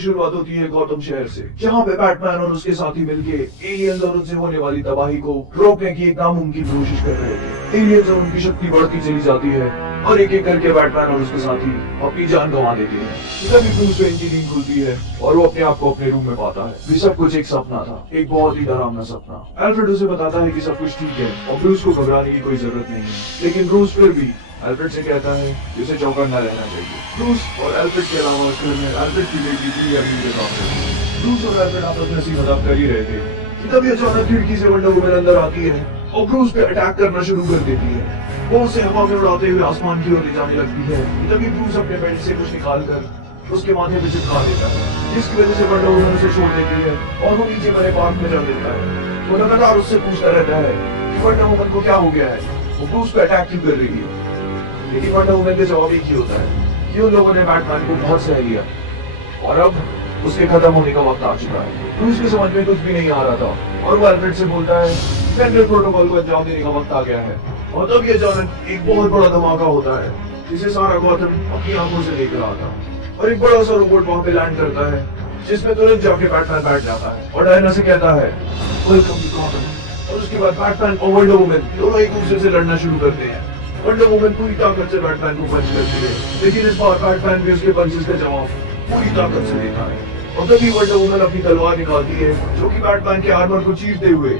शुरुआत होती है गौतम शहर से, जहाँ पे बैटमैन और उसके साथी मिलके एलियंस और उनसे होने वाली तबाही को रोकने की एक नामुमकिन कोशिश कर रहे थे। एलियंस और उनकी शक्ति बढ़ती चली जाती है और एक एक करके बैटमैन और उसके साथी अपनी जान गंवा देते हैं। तभी ब्रूस वेन की नींद खुलती है और वो अपने आप को अपने रूम में पाता है। ये सब कुछ एक सपना था, एक बहुत ही डरावना सपना। अल्फ्रेड उसे बताता है कि सब कुछ ठीक है और ब्रूस को घबराने की कोई जरूरत नहीं है, लेकिन ब्रूस फिर भी अल्फ्रेड से कहता है कि उसे चौकन्ना रहना चाहिए। ब्रूस और अल्फ्रेड के अलावा घर में अल्फ्रेड की बेटी प्रिया भी उनके साथ है। ब्रूस और अल्फ्रेड आपस में हंसी मजाक कर ही रहे थे कि तभी अचानक खिड़की से वंडर वुमन अंदर आती है और ब्रूस पे अटैक करना शुरू कर देती है। वो उसे हवा में उड़ाते हुए आसमान की ओर ले जाने लगती है। तभी ब्रूस अपने बेल्ट से कुछ निकाल कर उसके माथे पे चिपका देता है, जिसकी वजह से वंडर वुमन उसे छोड़ देती है और वो नीचे बने पार्क में जा देता है। वो लगातार उससे पूछता रहता है कि वंडर वुमन को क्या हो गया है, वो ब्रूस पे अटैक क्यों कर रही है। लेकिन वंडर वुमन का जवाब एक ही होता है कि उन लोगों ने बैटमैन को बहुत सह लिया और अब उसके खत्म होने का वक्त आ चुका है। ब्रूस के समझ में कुछ भी नहीं आ रहा था और वो अल्फ्रेड से बोलता है सेंट्रल प्रोटोकॉल को अंजाम देने का वक्त आ गया है। और तब ये अचानक एक बहुत बड़ा धमाका होता है जिसे सारा गौतम अपनी आंखों से देख रहा था और एक बड़ा सा रोबोट वहां पे लैंड करता है, जिसमें तुरंत जाके बैटमैन बैठ जाता है और डायना से कहता है वेलकम टू गॉथम। और उसके बाद बैटमैन और वंडर वुमन दोनों एक दूसरे से लड़ना शुरू करते हैं। वंडर वुमन पूरी ताकत से बैटमैन को पंच करती है, लेकिन इस बार बैटमैन भी उसके पंचेस का जवाब पूरी ताकत से देता है। और तभी वंडर वुमन अपनी तलवार निकालती है जो कि बैटमैन के आर्मर को चीरते हुए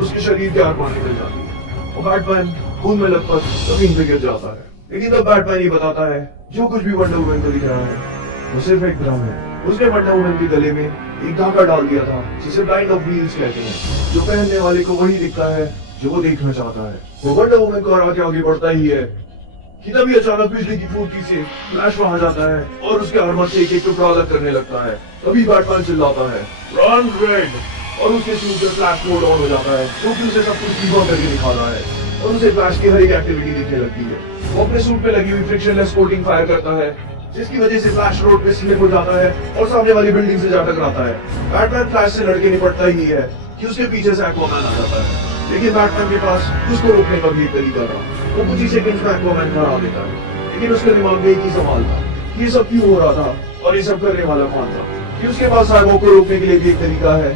उसके शरीर के आर्मर निकल जाती है और बैटमैन खून में लथपथ जमीन पे गिर जाता है। लेकिन तब बैटमैन ये बताता है जो कुछ भी वंडर वुमन को दिख रहा है वो सिर्फ एक भ्रम है। उसने वंडर वुमन के गले में एक धागा डाल दिया था जिसे ब्लाइंड ऑफ व्हील्स कहते हैं, जो पहनने वाले को वही दिखता है जो वो देखना चाहता है। वो वंडर वुमन को हरा के आगे बढ़ता ही है कि तभी अचानक बिजली की फूंकी से फ्लैश वहां जाता है और उसके आर्मर से एक एक टुकड़ा अलग करने लगता है। तभी बैटमैन चिल्लाता है रन रेड और उसके सूट में फ्लैश मोड ऑन हो जाता है, क्योंकि उसे सब कुछ सीधा करके दिखा रहा है और उसे फ्लैश की हर एक एक्टिविटी दिखने लगती है। वो अपने सूट पे लगी हुई फ्रिक्शनलेस कोटिंग फायर करता है, जिसकी वजह से फ्लैश रोड पे स्लिप हो जाता है और सामने वाली बिल्डिंग से जा टकराता है। बैटमैन फ्लैश से लड़के निपटता ही है कि उसके पीछे से एक्वामैन आ जाता है, लेकिन बैटमैन के पास उसको रोकने का भी एक तरीका था। वो कुछ ही सेकंड्स में एक्वामैन को हरा देता है, लेकिन उसके दिमाग में एक ही सवाल था कि ये सब क्यों हो रहा था और ये सब करने वाला कौन था। कि उसके पास साइबोर्ग को रोकने के लिए भी एक तरीका है,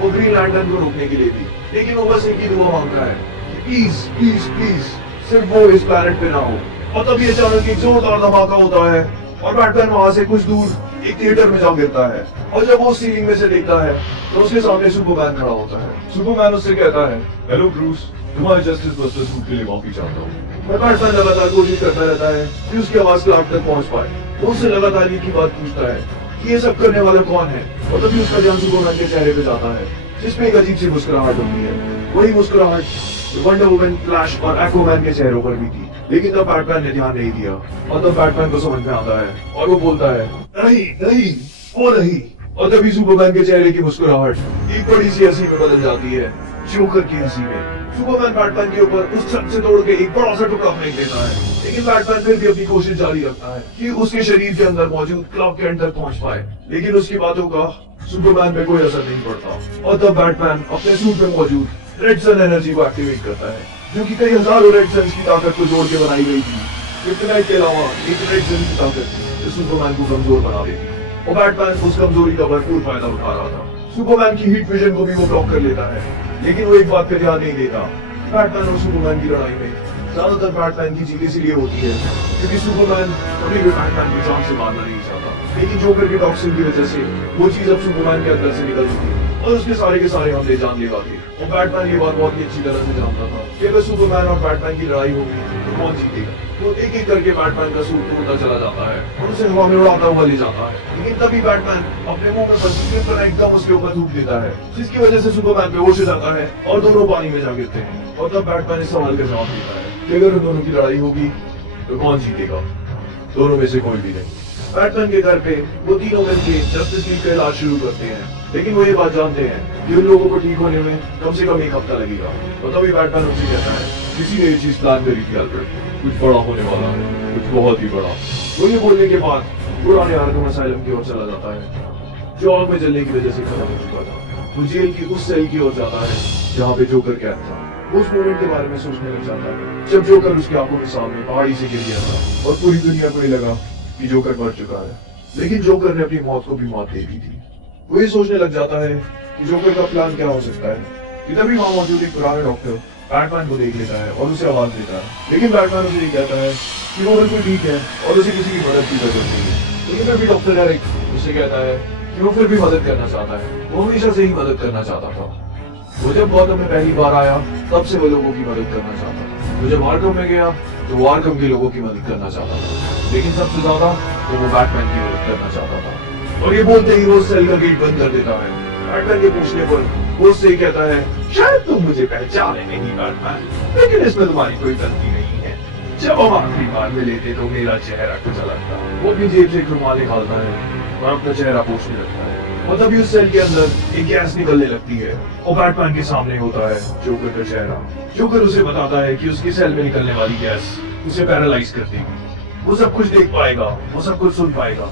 वो ग्रीन लैंटर्न को रोकने के लिए भी, लेकिन वो बस एक ही दुआ मांगता है कि प्लीज प्लीज प्लीज सिर्फ वो इस प्लैनेट पे ना हो। और तभी अचानक एक जोरदार धमाका होता है और बैटमैन वहां से कुछ दूर एक थिएटर में जा गिरता है और जब वो सीलिंग में से देखता है तो उसके सामने सुपरमैन खड़ा होता है। सुपरमैन उससे कहता है हेलो ब्रूस, तुम्हारे जस्टिस बस्टर सूट के लिए माफी चाहता हूँ। मैं बैटमैन लगातार कोशिश करता रहता है कि उसकी आवाज क्लार्क तक पहुंच पाए। वो उससे लगातार एक ही बात पूछता है कि ये सब करने वाला कौन है, और तभी उसका ध्यान सुपरमैन के चेहरे पे जाता है जिसमें एक अजीब सी मुस्कुराहट होती है। वही मुस्कुराहट वंडर वुमन, फ्लैश और एक्वामैन के चेहरों पर भी थी, लेकिन तब बैटमैन ने ध्यान नहीं दिया और तब बैटमैन को समझ में आता है और वो बोलता है नहीं नहीं वो नहीं। और तभी सुपरमैन के चेहरे की मुस्कुराहट एक बड़ी सी हंसी में बदल जाती है, जोकर की हंसी में। सुपरमैन बैटमैन के ऊपर उस छत से तोड़ के एक बड़ा सा टुकड़ा फेंक देता है, लेकिन बैटमैन फिर भी अपनी कोशिश जारी रखता है कि उसके शरीर के अंदर मौजूद क्लॉक के अंदर पहुंच पाए, लेकिन उसकी बातों का सुपरमैन पे कोई असर नहीं पड़ता। और तब बैटमैन अपने सूट में मौजूद रेड सन एनर्जी को एक्टिवेट करता है, जो कि कई हजारों रेड सन्स की ताकत को जोड़ के बनाई गई थी। क्रिप्टोनाइट के अलावा एक रेड सन की ताकत जो सुपरमैन को कमजोर बना देती, और बैटमैन उस कमजोरी का भरपूर फायदा उठा रहा था। सुपरमैन की हीट विजन को भी वो ब्लॉक कर लेता है, लेकिन वो एक बात पे ध्यान नहीं देता। बैटमैन और सुपरमैन की लड़ाई में ज्यादातर बैटमैन की जीत इसलिए होती है क्योंकि सुपरमैन कभी भी बैटमैन की जान से मारना नहीं चाहता, लेकिन जोकर के टॉक्सिन की वजह से वो चीज अब सुपरमैन के अंदर से निकल चुकी है और उसके सारे हमले जानलेवा थे। और बैटमैन ये बात बहुत ही अच्छी तरह से जानता था कि अगर सुपरमैन और बैटमैन की लड़ाई होगी तो कौन जीतेगा। तो एक एक करके बैटमैन का सूट तोड़ता चला जाता है और उसे हवा में उड़ाता हुआ ले जाता है, लेकिन तभी बैटमैन अपने मुंह में फंसी क्रिप्टोनाइट एकदम उसके ऊपर थूक देता है, जिसकी वजह से सुपरमैन बेहोश हो जाता है और दोनों पानी में जा गिरते हैं। और तब बैटमैन इस सवाल का जवाब देता है कि अगर उन दोनों की लड़ाई होगी तो कौन जीतेगा, दोनों में से कोई भी नहीं। बैटमैन के घर पे वो तीनों मिलकर जस्टिस लीग का इलाज शुरू करते हैं, लेकिन वो ये बात जानते हैं कि उन लोगों को ठीक होने में कम से कम एक हफ्ता लगेगा। और तभी बैटमैन उनसे कहता है किसी ने ये चीज प्लान करी थी अल्फ्रेड, कुछ बड़ा होने वाला है, कुछ बहुत ही बड़ा। वो ये बोलने के बाद पुराने आर्कम असाइलम की ओर चला जाता है जो आग में जलने की वजह से खत्म हो चुका था। वो जेल की उस सेल की ओर जाता है जहाँ पे जोकर कैद था। उस मोमेंट के बारे में सोचने लग जाता है जब जोकर उसकी आंखों के सामने पहाड़ी से गिर गया था और पूरी दुनिया को ये लगा कि जोकर मर चुका है। लेकिन जोकर ने अपनी मौत को भी मौत दे दी थी। वो ये सोचने लग जाता है कि जोकर का प्लान क्या हो सकता है कि तभी वहां मौजूद एक पुराना डॉक्टर बैटमैन को देख लेता है और उसे आवाज देता है। लेकिन बैटमैन उसे ये कहता है कि वो बिल्कुल ठीक है और उसे किसी की मदद की जरूरत नहीं है। लेकिन फिर भी डॉक्टर एरिक उसे कहता है कि वो फिर भी मदद करना चाहता है। वो हमेशा से ही मदद करना चाहता था। वो जब गौतम में पहली बार आया तब से वो लोगों की मदद करना चाहता था। वो जब आर्कम में गया तो वो आर्कम के लोगों की मदद करना चाहता था। लेकिन सबसे ज्यादा तो वो बैटमैन की मदद करना चाहता था। और ये बोलते ही वो सेल का गेट बंद कर देता है। बैटमैन के पूछने पर वो उससे ही कहता है, शायद तुम मुझे पहचाने नहीं बैटमैन, लेकिन इसमें तुम्हारी कोई गलती नहीं है। जब हम आखिरी बार मिले थे तो मेरा चेहरा कुछ अलग था। वो अपनी जेब से एक रुमाल निकालता है और अपना चेहरा पोंछने लगता है। और तभी उस सेल के अंदर एक गैस निकलने लगती है और बैटमैन के सामने होता है जोकर का चेहरा। जोकर उसे बताता है कि उसकी सेल में निकलने वाली गैस उसे पैरालाइज कर देगी। वो सब कुछ देख पाएगा, वो सब कुछ सुन पाएगा,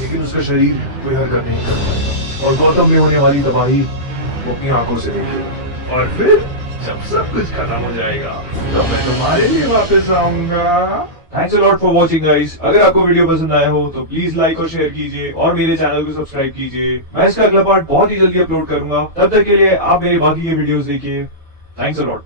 लेकिन उसका शरीर कोई हरकत नहीं कर पाएगा। और गौतम में होने वाली तबाही वो अपनी आंखों से देखेगा। और फिर जब सब कुछ खत्म हो जाएगा तब मैं तुम्हारे लिए वापस आऊंगा। Thanks a lot for watching guys. अगर आपको वीडियो पसंद आया हो तो प्लीज लाइक और शेयर कीजिए और मेरे चैनल को सब्सक्राइब कीजिए। मैं इसका अगला पार्ट बहुत ही जल्दी अपलोड करूंगा। तब तक के लिए आप मेरे बाकी के वीडियोस देखिए। Thanks a lot.